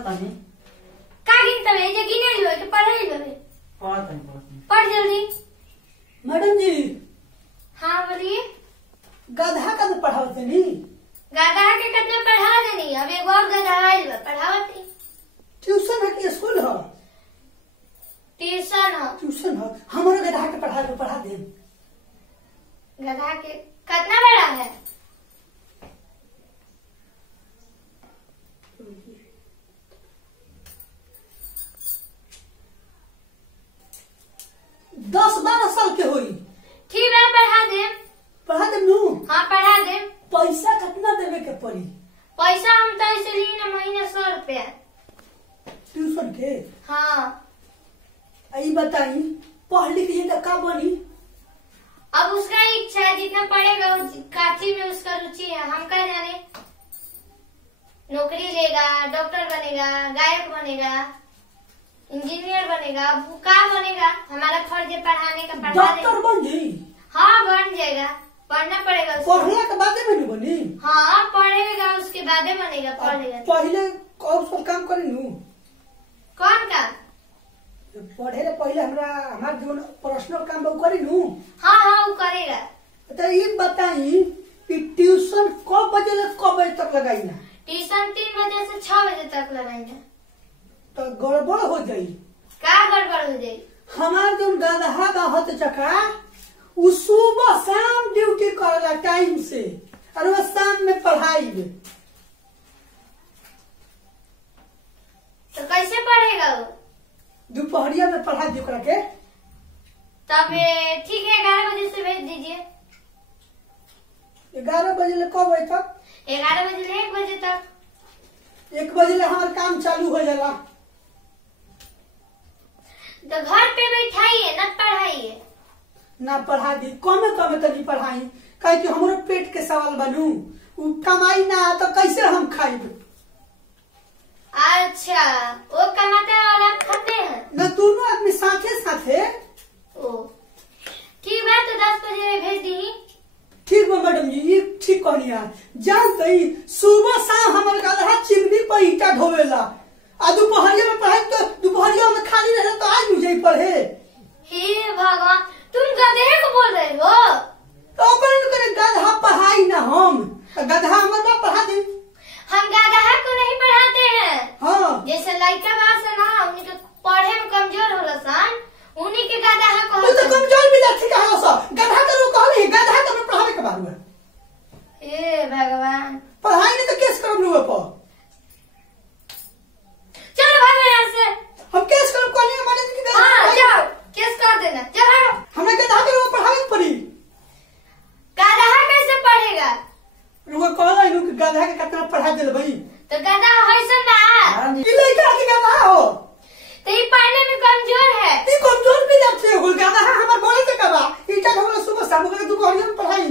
तनी का गिनता है जे गिने लियो के पढ़े लियो पढ़ जल्दी। मैडम जी हाँ बोलिए। गधा का तो पढ़ावते नहीं। गधा के कितने पढ़ा देनी, अब एक और गधा आइल बा पढ़ावत नहीं। ट्यूशन है कि स्कूल है? ट्यूशन है। ट्यूशन है। हमारे गधा के पढ़ा दे। गधा के कितना बड़ा है? दस 12 साल के होई। ठीक है पढ़ा दे नू। हाँ पढ़ा दे। पैसा कितना देवे के पड़ी? पैसा हम तो ऐसे ली ना महीने 100 रुपया ट्यूशन के। हाँ आई बताई पढ़ लिख लिए का बनी? अब उसका इच्छा है, जितना पढ़ेगा काची में उसका रुचि है। हम क्या जाने, नौकरी लेगा, डॉक्टर बनेगा, गायक बनेगा, इंजीनियर बनेगा, अब वो क्या बनेगा? हमारा फर्ज है पढ़ाने का। पढ़ा डॉक्टर बन जी। हाँ बन जाएगा, पढ़ना पड़ेगा उसको। पढ़ने के बाद में नहीं बनी? हाँ पढ़ेगा उसके बाद बनेगा। पढ़ेगा पहले कौन सा काम करे नू? कौन काम? पढ़े ले पहले हमार जो पर्सनल काम वो करी नू। हाँ हाँ वो करेगा। तो ये बताई कि ट्यूशन कब बजे ले कब बजे तक लगाई ना? ट्यूशन 3 बजे से 6 बजे तक लगाएंगे। तो गड़बड़ हो जाई। क्या गड़बड़ हो जाये? हमार जो गधा बा होते चका उ सुबह शाम ड्यूटी करेला टाइम से, और वो शाम में पढ़ाई। तो कैसे पढ़ेगा वो? दोपहरिया में पढ़ा दी ओकरा के। तब ठीक है 11 बजे से भेज दीजिए। 11 बजे ले कब बजे तक? 11 बजे से 1 बजे तक। 1 बजे ले हमार काम चालू हो जाला। तो घर पे बैठाइए न पढ़ाइए। ना पढ़ा दी कमे तभी पढ़ाई, कहे कि हमारे पेट के सवाल बनू। उ कमाई ना तो कैसे हम खाइब? अच्छा वो कमाते हैं और आप खाते हैं न दोनों आदमी साथे साथे। ओ ठीक है तो 10 बजे भेज दी। ठीक बा मैडम जी, ये ठीक कहनिया। जान गई सुबह शाम हमारे गधा चिमनी पर ईटा ढोवेला, आ दोपहरिया में पढ़ाई तो दोपहरिया में खाली रहे तो आज मुझे पढ़े। हे भगवान, तुम गधे को बोल रहे हो? तो अपन करे गधा पढ़ाई ना, हम गधा हमारा पढ़ा दे। हम गधा को नहीं पढ़ाते हैं। हाँ जैसे लड़का बात है ना, उन्हीं के पढ़े में कमजोर हो सन, उन्हीं के गधा को। तो कमजोर विद्यार्थी का हो सब गधा करो कहले गधा तो पढ़ावे के बारे में। हे भगवान, पढ़ाई नहीं तो केस करम नु पर। चलो भागो यहाँ से। हम केस करम कहले माने कि हाँ जाओ केस कर देना, चलो। हमें गधा के पढ़ावे पड़ी। गधा कैसे पढ़ेगा? रुको कहला इनु कि गधा के कितना पढ़ा देल भाई। तो गधा होइसन बा। ई लड़का के गधा हो तो ये पढ़ने में कमजोर है। ई कमजोर विद्यार्थी हो गधा हमर बोले के कबा ईटा ढोला सुबह शाम के दोपहर में पढ़ाई।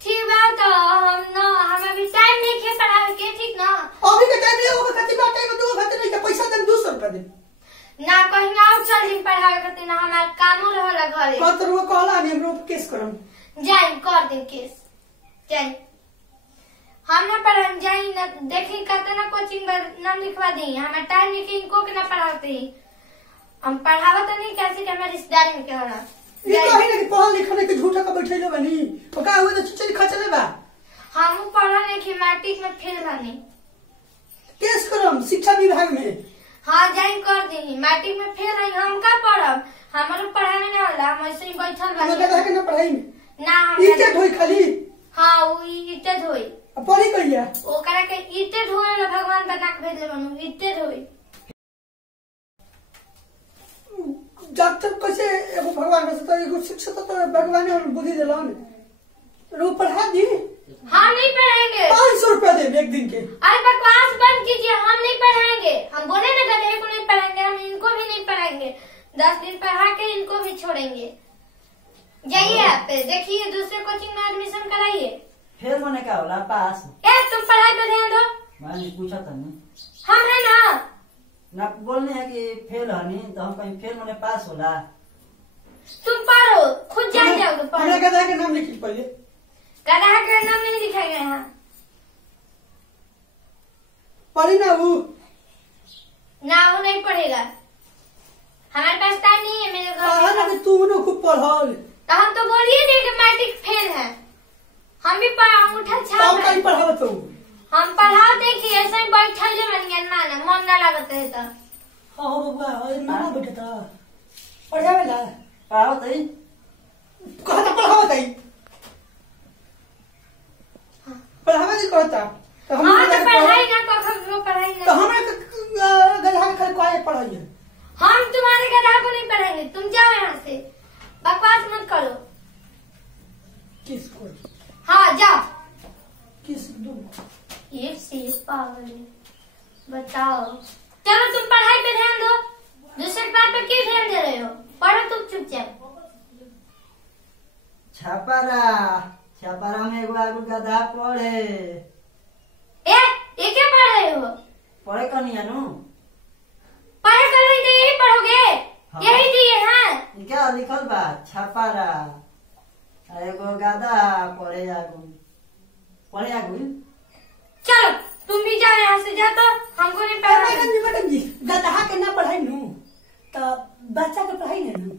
ठीक बात तो हम अभी टाइम नहीं खे पढ़ावे के, ठीक ना? अभी के टाइम ले वो खातिर बात टाइम दो खातिर नहीं के पैसा दे 200 रुपया दे ना, कहीं और चल दिन पढ़ावे खातिर ना, हमार कामो रहला घरे। हां तो वो कहला नहीं हम केस करम। जाई कर दिन केस, जाई हम ना पढ़न जाई ना। देखी कहते ना कोचिंग में नाम लिखवा दी, हमारा टाइम नहीं के इनको के ना पढ़ाते ही। हम पढ़ावा तो नहीं कैसे कि हमारे रिश्तेदारी में क्या हो रहा। ये कहीं ना कि पढ़ा लिखा के झूठा का बैठे बनी ओका हुए तो चिचरी खचले बा। हम पढ़ा नहीं कि मैट्रिक में फेल बनी। केस करम शिक्षा विभाग में। हाँ जाई कर दी, मैट्रिक में फेल रही, हम का पढ़ब? हमारे पढ़ाई में नहीं होला, हम ऐसे ही बैठल हम गधा के ना पढ़ाई में ना। हम ईटे ढोई खाली। हाँ वो ईटे धोई। पढ़ी कहिया ओकरा के ईटे धोए ला भगवान बना के भेजे बनू, ईटे धोई। डॉक्टर कैसे एगो भगवान में तो एगो शिक्षक तो भगवान ने बुद्धि दिलन। रो पढ़ा दी। हम नहीं पढ़ाएंगे। 500 रुपया दे एक दिन के। अरे बकवास बंद कीजिए, हम नहीं पढ़ाएंगे। हम बोले ना गधे को नहीं पढ़ाएंगे, हम इनको भी नहीं पढ़ाएंगे। 10 दिन पढ़ा के इनको भी छोड़ेंगे। जाइए आप देखिए दूसरे कोचिंग में एडमिशन कराइए। फेल होने का होला पास। तुम पढ़ाई पे ध्यान दो। मैंने पूछा था नहीं, हम है ना बोलने है कि फेल हनी तो हम कहीं फेल होने पास होला। तुम पढ़ो, खुद जान जाओगे पढ़ो। हमरा गधा के नाम लिखी पहले। गधा का नाम नहीं लिखा गया है। पढ़ी ना वो ना वो नहीं पढ़ेगा, हमारे पास टाइम नहीं है मेरे घर में। तू ना खूब पढ़ल तो हम तो बोलिए नहीं कि मैट्रिक फेल है, हम भी अंगूठा छाप कहीं पढ़ाओ तो हम पढ़ाते कि ऐसे ही बैठल ले माने मन ना लगत है तो। हाँ बाबा ना बैठता पढ़ावेला पढ़ाओ तई कहता पढ़ाओ तई पढ़ावे नहीं कहता तो हम हाँ तो पढ़ाई ना कखो पढ़ाई ना तो हमरा गधा के खाए पढ़ाई हम तुम्हारे गधा को नहीं पढ़ाएंगे, तुम जाओ यहाँ से, बकवास मत करो। किसको? हाँ जाओ। किस दो ये से पागल है, बताओ। चलो तुम पढ़ाई पे ध्यान दो, दूसरे बात पे क्यों ध्यान दे रहे हो? पढ़ो तुम चुपचाप। छापारा में एगो आगू गधा पढ़े। ये क्या पढ़ रहे हो? पढ़े कनिया नु पढ़े कर रही तो यही पढ़ोगे? हाँ। यही दिए हैं। क्या लिखल बा? छापारा एगो गधा पढ़े आगू चलो तुम भी जाओ यहाँ से, जा तो हमको नहीं पढ़ा। मैडम जी गधा के ना पढ़ाई नु तो बच्चा के पढ़ाई है नु।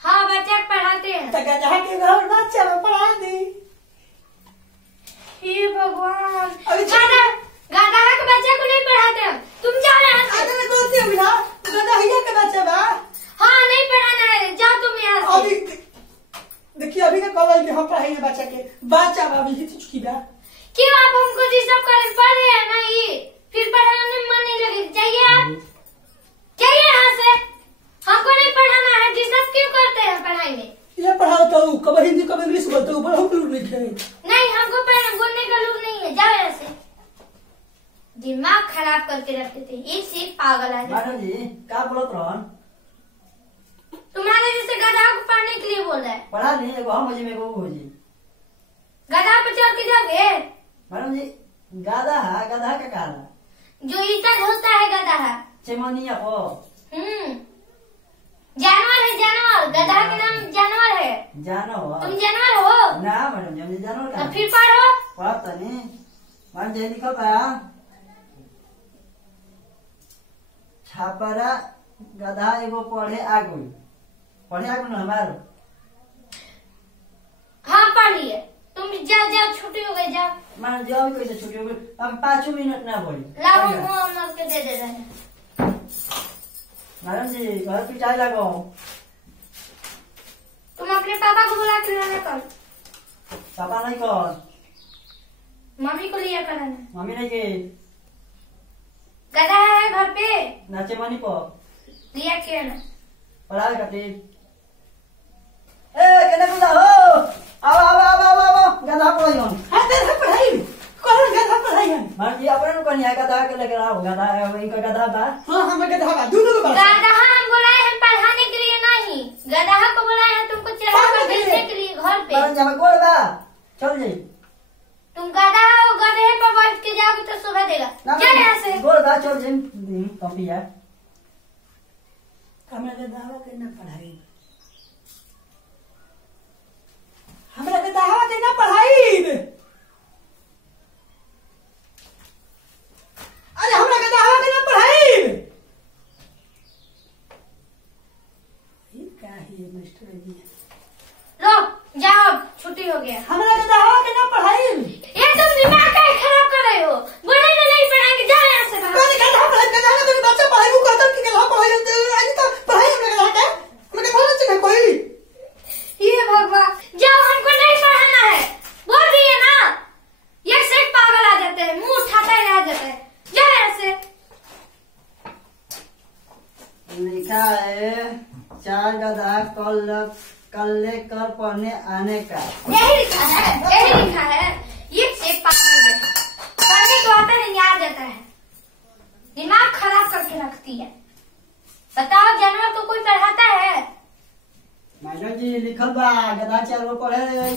हाँ बच्चा के पढ़ाते हैं। तो गधा के घर बच्चा में पढ़ा दी। हे भगवान, अभी गधा के बच्चे को नहीं पढ़ाते हम, तुम जाओ यहाँ से। अरे कौन सी बिना गधा के बच्चा बा? हाँ नहीं पढ़ाना है, जाओ तुम यहाँ से। अभी देखिए अभी का कॉलेज में हम पढ़ाएंगे बच्चा के, बच्चा अभी ही चुकी बा। क्यों आप हमको डिस्टर्ब करें? पढ़ रहे हैं ना ये, फिर पढ़ाने में मन नहीं लगे। जाइए आप, जाइए यहाँ से, हमको नहीं पढ़ाना है। डिस्टर्ब क्यों करते हैं पढ़ाई में? ये पढ़ाओ तो कब हिंदी कब इंग्लिश बोलते हो, हम लोग लिखे नहीं, हमको बोलने का लोग नहीं है, जाओ यहाँ से। दिमाग खराब करके रखते थे, एक से एक पागल आ जाए। मैडम जी का बोलत रहन? तुम्हारे जैसे गधा को पढ़ने के लिए बोल रहा है। पढ़ा ली एगो हम हो जी एगो हो जी। गधा पर चढ़ के जाओगे? मैडम जी गधा का कहला जो ईटा ढोता है गधा है। चेमनिया को जानवर है, जानवर। गधा के नाम जानवर है। जानवर? तुम जानवर हो ना मैडम जी, हम जानवर तो का फिर पढ़ो। पढ़ता नहीं। मैडम जी लिखल बा छापरा गधा एगो पढ़े आगू न हमारो। हाँ पढ़िए, तुम जाओ छुट्टी हो गई, जाओ। मैडम जी अभी कैसे छुट्टी हो गई? अब 5 मिनट ना बोली। लाओ हम के दे रहे हैं। मैडम जी घर पिटाई लगो। तुम अपने पापा को बुला के लाना कल। पापा नहीं कौन? मम्मी को लिया कराना। मम्मी नहीं गई? गधा है घर पे, नाचे मनी पर लिया के ना। पढ़ाई खातिर ए केने गुदा हो आओ गधा पढ़ाई हम। हाँ गधा पढ़ाई कौन गधा पढ़ाई है? मैडम जी अपने को कन्या गधा के लेकर आओ। गधा इनका गधा बा। हाँ हमें गधा बा, दोनों को बा। गधा हम बुलाए हैं पढ़ाने के लिए नहीं, गधा को बुलाए हैं तुमको चढ़ा कर भेजने के लिए घर पे। मैडम जी हमें गोड़ बा चल जाई। तुम गधा हो, गधे पर बैठ के जाओगे तो सुबह देगा। चल यहाँ से। गोड़ बा चल जाई। कॉपी है हमरा गधा के ना पढ़ाई, हमरा गधा के ना पढ़ाई। अरे हमरा गधा के ना पढ़ाई। ये क्या है मास्टर जी? लो जाओ, छुट्टी हो गया। हमरा गधा के ना पढ़ाई। ये तुम दिमाग का खराब कर रहे हो। बोले तो नहीं पढ़ाएंगे, जाओ यहाँ से बाहर। कौन गधा पढ़ाई? गधा का तो बच्चा पढ़ाई को कहता कि गधा पढ़ाई आज तो पढ़ाई हमरा गधा का। मैं गधा नहीं चिन्ह कोई। ये भगवान, जाओ, हमको नहीं पढ़ाना है। बोल दिए ना, ये से पागल आ जाते हैं, मुंह उठाता ही आ जाता है। जाओ यहाँ से। लिखा है 4 गधा कल लेकर पढ़ने आने का। यही लिखा है, यही लिखा है। ये से पागल है, पढ़ने को आता नहीं, आ जाता है, दिमाग खराब करके रखती है। बताओ जानवर को कोई पढ़ाता है? मैडम जी लिखल बा गधा 4 गो पढ़े।